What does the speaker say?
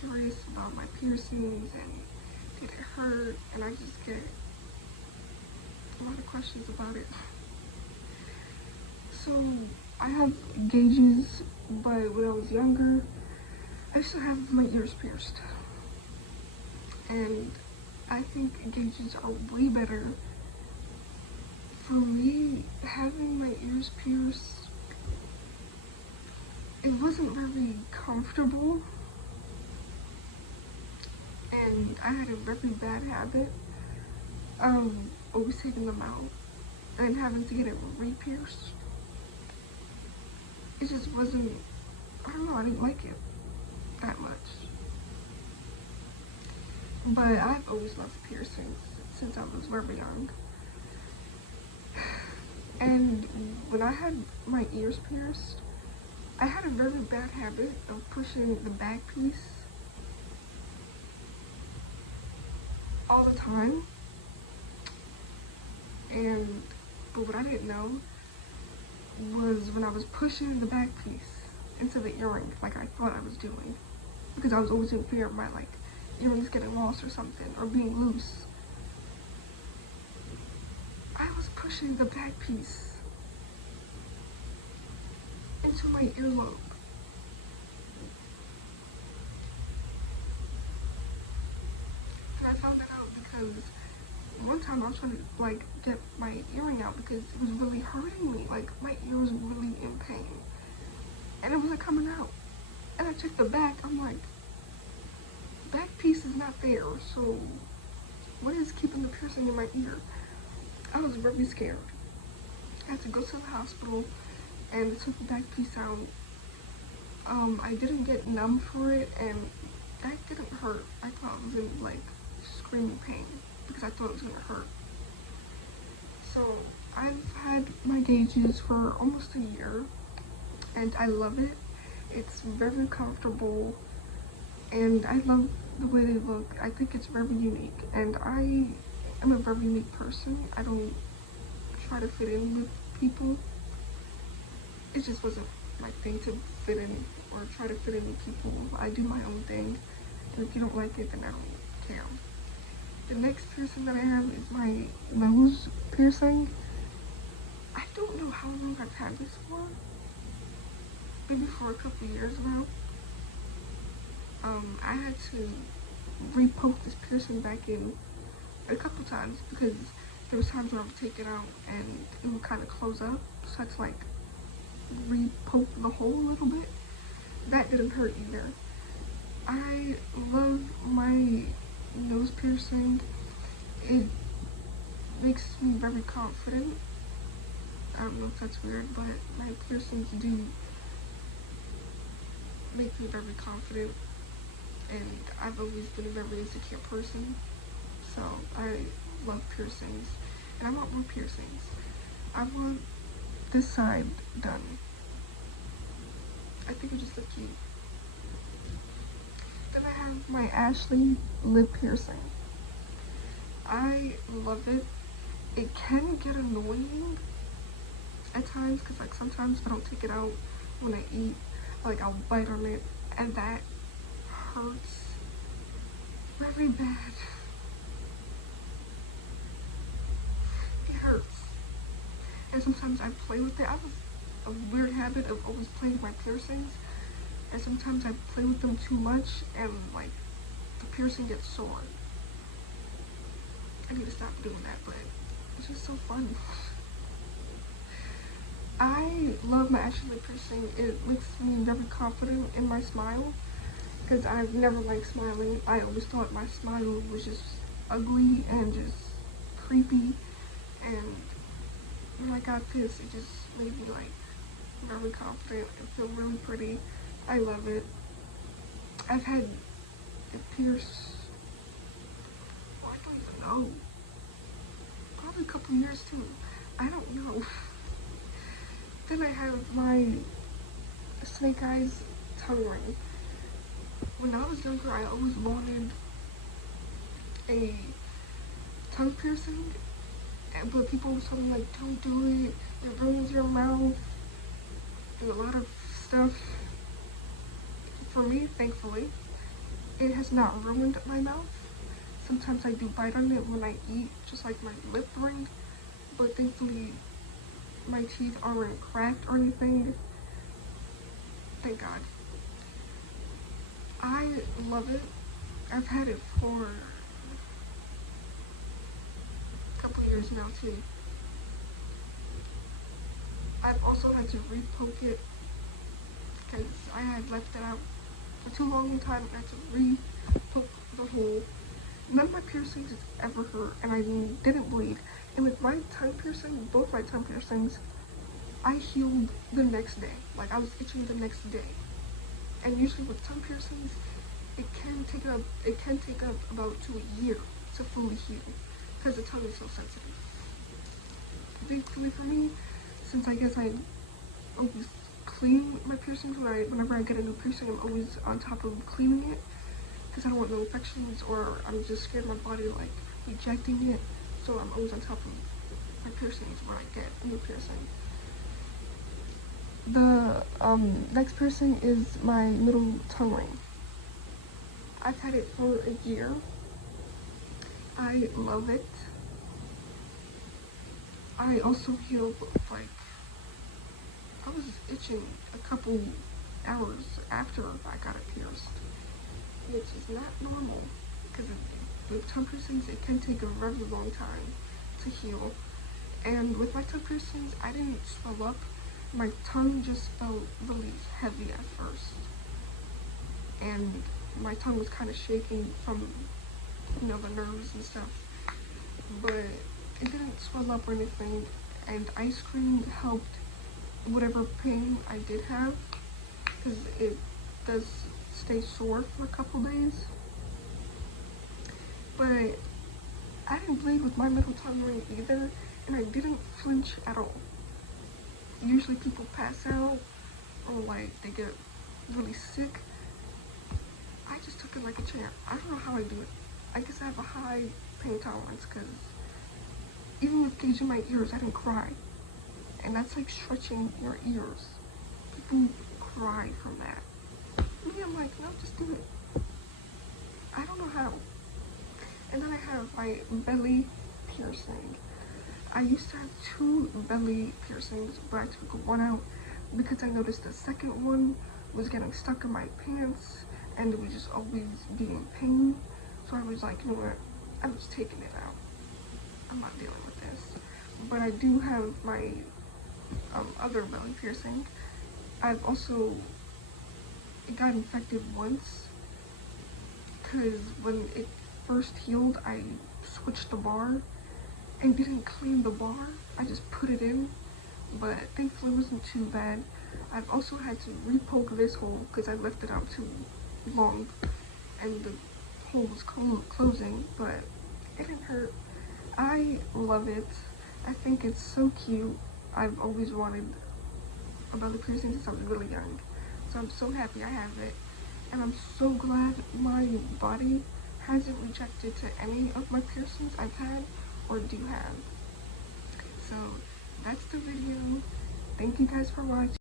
curious about my piercings and did it hurt, and I just get a lot of questions about it. So I have gauges, but when I was younger, I used to have my ears pierced. And I think gauges are way better. For me, having my ears pierced, it wasn't very comfortable. And I had a very bad habit of always taking them out and having to get it re-pierced. It just wasn't, I don't know, I didn't like it that much. But I've always loved piercings since I was very young. And when I had my ears pierced, I had a very bad habit of pushing the back piece all the time. And but what I didn't know was when I was pushing the back piece into the earring, like I thought I was doing, because I was always in fear of my like earrings getting lost or something or being loose. I was pushing the back piece into my earlobe. And I found that out because one time I was trying to like get my earring out because it was really hurting me. Like my ear was really in pain. And it wasn't coming out. And I checked the back, I'm like, back piece is not there, so what is keeping the piercing in my ear? I was very scared. I had to go to the hospital and they took the back piece out. I didn't get numb for it and that didn't hurt. I thought I was in like screaming pain because I thought it was gonna hurt. So I've had my gauges for almost a year and I love it. It's very comfortable and I love the way they look. I think it's very unique and I am a very unique person. I don't try to fit in with people. It just wasn't my thing to fit in or try to fit in with people. I do my own thing and if you don't like it then I don't care. The next piercing that I have is my nose piercing. I don't know how long I've had this for. Maybe for a couple years now. I had to re-poke this piercing back in a couple times because there was times when I would take it out and it would kind of close up. So I had to like re-poke the hole a little bit. That didn't hurt either. I love my nose piercing. It makes me very confident. I don't know if that's weird, but my piercings do make me very confident. And I've always been a very insecure person. So I love piercings. And I want more piercings. I want this side done. I think it just looks cute. Then I have my Ashley lip piercing. I love it. It can get annoying at times because like sometimes if I don't take it out when I eat, like I'll bite on it and that hurts very bad. It hurts. And sometimes I play with it. I have a weird habit of always playing with my piercings. And sometimes I play with them too much and like the piercing gets sore. I need to stop doing that, but it's just so fun. I love my Ashley piercing. It makes me very confident in my smile because I've never liked smiling. I always thought my smile was just ugly and just creepy, and when I got this, it just made me like very confident and feel really pretty. I love it. I've had it pierced, well, I don't even know, probably a couple years too. I don't know. Then I have my Snake Eyes tongue ring. When I was younger, I always wanted a tongue piercing, but people were telling me like, don't do it, it ruins your mouth, and a lot of stuff. For me, thankfully, it has not ruined my mouth. Sometimes I do bite on it when I eat, just like my lip ring, but thankfully my teeth aren't cracked or anything. Thank God. I love it. I've had it for a couple years now too. I've also had to re-poke it because I had left it out for too long a time. I had to re-poke the hole. None of my piercings ever hurt, and I didn't bleed. And with my tongue piercing, both my tongue piercings, I healed the next day. Like, I was itching the next day. And usually with tongue piercings, it can take up about to a year to fully heal because the tongue is so sensitive. Thankfully for me, since I guess I always clean my piercings whenever I get a new piercing, I'm always on top of cleaning it because I don't want no infections, or I'm just scared my body like rejecting it. So I'm always on top of my piercings when I get a new piercing. The next piercing is my middle tongue ring. I've had it for a year. I love it. I also healed, like, I was itching a couple hours after I got it pierced, which is not normal because with tongue piercings it can take a very long time to heal. And with my tongue piercings, I didn't swell up. My tongue just felt really heavy at first, and my tongue was kind of shaking from, you know, the nerves and stuff, but it didn't swell up or anything. And ice cream helped whatever pain I did have, because it does stay sore for a couple days. But I didn't bleed with my middle tongue ring either, and I didn't flinch at all. Usually people pass out or like they get really sick. I just took it like a champ. I don't know how I do it. I guess I have a high pain tolerance because even with gauging my ears, I didn't cry. And that's like stretching your ears. People cry from that. Me, I'm like, no, just do it. I don't know how. And then I have my belly piercing. I used to have 2 belly piercings, but I took one out because I noticed the second one was getting stuck in my pants and it would just always be in pain. So I was like, you know what, I'm just taking it out. I'm not dealing with this. But I do have my other belly piercing. I've also got infected once because when it first healed, I switched the bar and didn't clean the bar. I just put it in, but thankfully it wasn't too bad. I've also had to re-poke this hole because I left it out too long and the hole was closing, but it didn't hurt. I love it. I think it's so cute. I've always wanted a belly piercing since I was really young, so I'm so happy I have it, and I'm so glad my body hasn't rejected to any of my piercings I've had or do have. So that's the video. Thank you guys for watching.